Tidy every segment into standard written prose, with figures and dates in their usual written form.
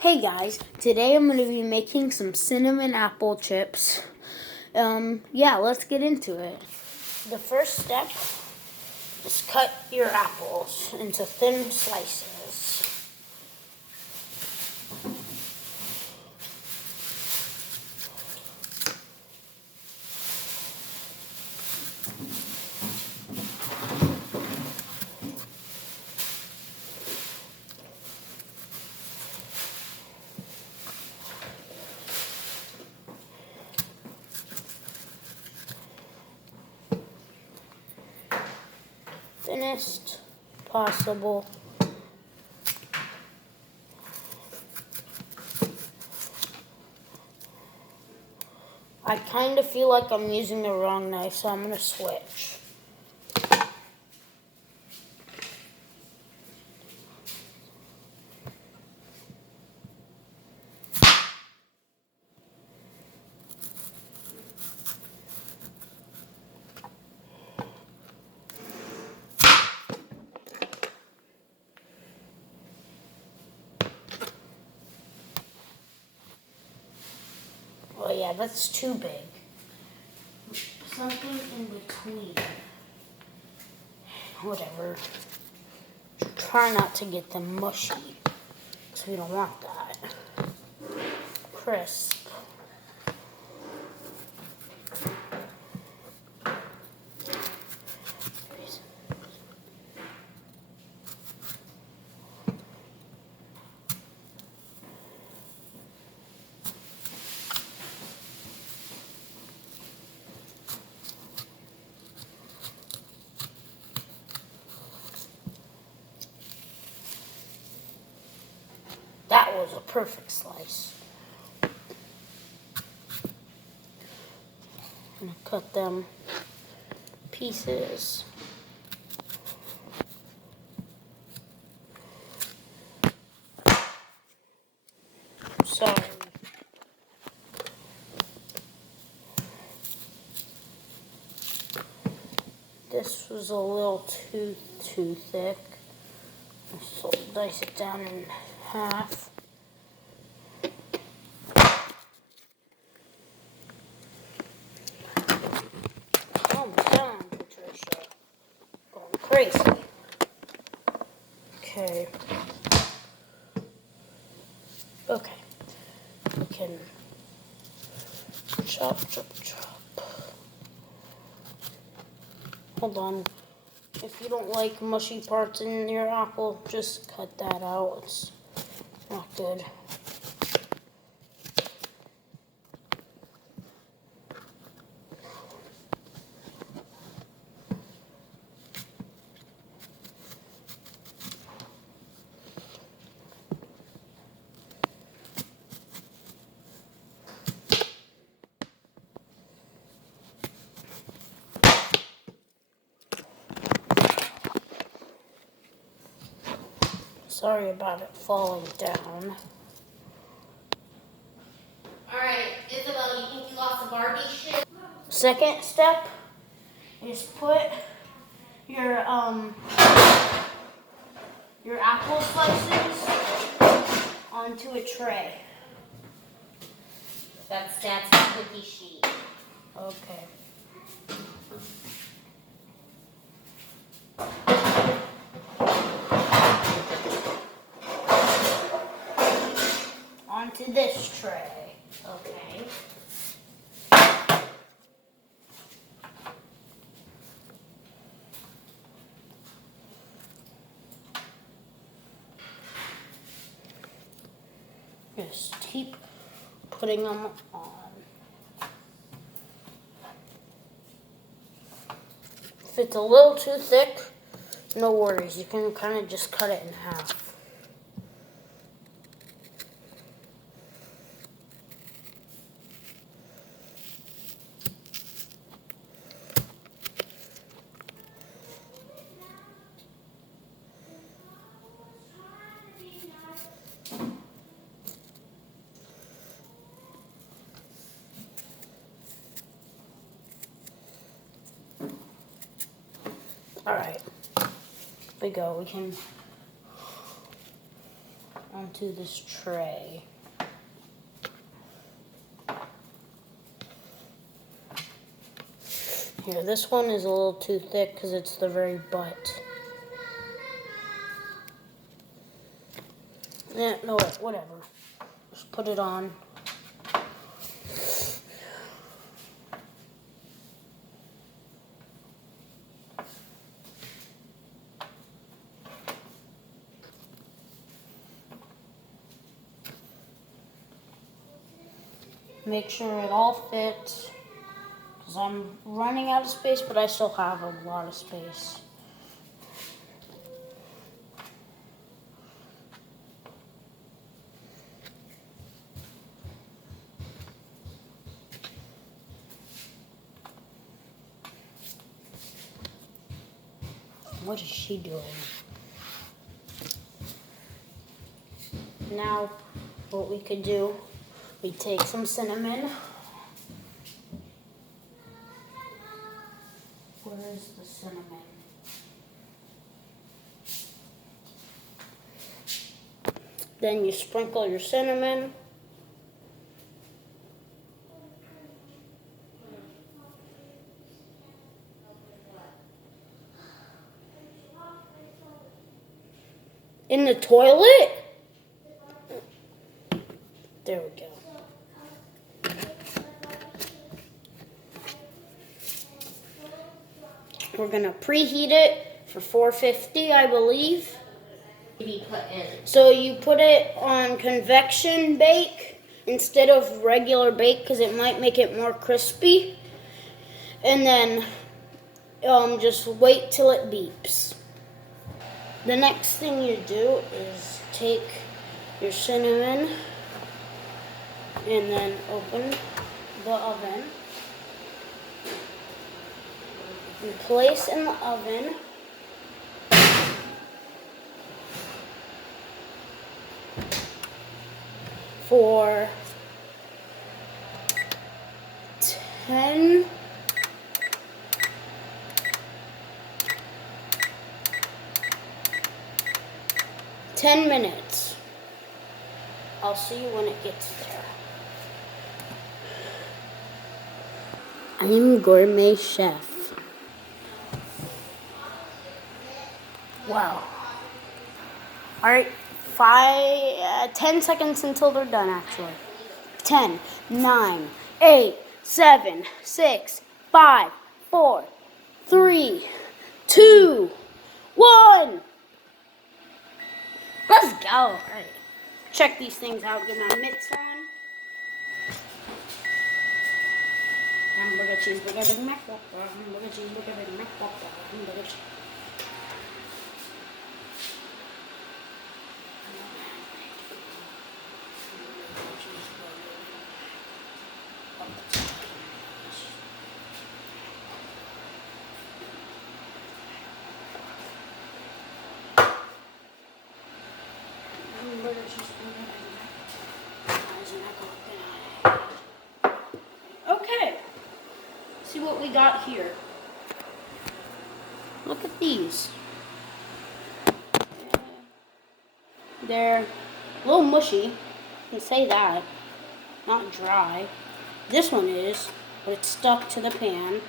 Hey guys, today I'm going to be making some cinnamon apple chips. Yeah, let's get into it. The first step is cut your apples into thin slices. Thinnest possible. I kind of feel like I'm using the wrong knife, so I'm going to switch. Oh yeah, that's too big. Something in between. Whatever. Try not to get them mushy, because we don't want that. Crisp. That was a perfect slice. I'm going to cut them pieces. Sorry. This was a little too thick. So dice it down in half. Calm down, Patricia. Going crazy. Okay. Okay. We can chop. Hold on. If you don't like mushy parts in your apple, just cut that out. It's not good. Sorry about it falling down. Alright, Isabel, you think you lost the Barbie shit? Second step is put your apple slices onto a tray. That's cookie sheet. Okay. Onto this tray. Okay. Just keep putting them on. If it's a little too thick, no worries. You can kind of just cut it in half. Alright, we go. We can onto this tray. Here, this one is a little too thick because it's the very butt. Yeah, no, whatever. Just put it on. Make sure it all fits. Because I'm running out of space, but I still have a lot of space. What is she doing? Now, what we could do, we take some cinnamon. Where is the cinnamon? Then you sprinkle your cinnamon. In the toilet? There we go. We're gonna preheat it for 450, I believe. So you put it on convection bake instead of regular bake because it might make it more crispy. And then just wait till it beeps. The next thing you do is take your cinnamon and then open the oven. And place in the oven for 10 minutes. I'll see you when it gets there. I'm gourmet chef. Wow. All right, 10 seconds until they're done, actually. 10, 9, 8, 7, 6, 5, 4, 3, 2, 1. Let's go. All right. Check these things out. Get my mitts on. Hamburger, cheeseburger, Big Mac, Whopper. Hamburger, cheeseburger, Big Mac, Whopper. Hamburger, okay, see what we got here. Look at these. They're a little mushy, I can say that. Not dry. This one is, but it's stuck to the pan.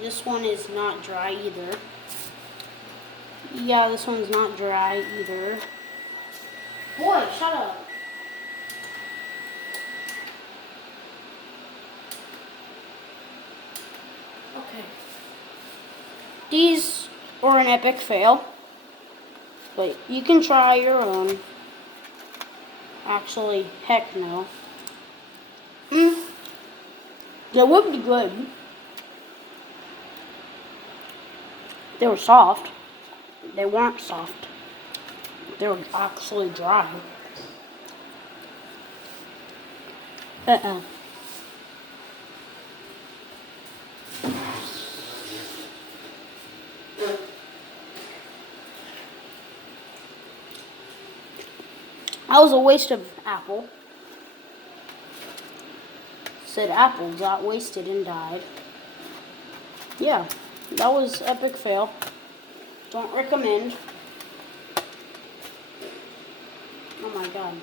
This one is not dry either. Yeah, this one's not dry either. Boy, shut up. Okay. These are an epic fail. But you can try your own. Actually, heck no. They would be good. They were soft. They weren't soft. They were actually dry. That was a waste of apple. Said apple got wasted and died. Yeah, that was epic fail. Don't recommend. Oh my god.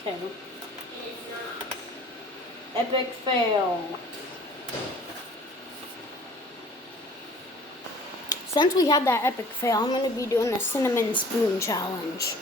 Okay. It's not. Epic fail. Since we had that epic fail, I'm going to be doing a cinnamon spoon challenge.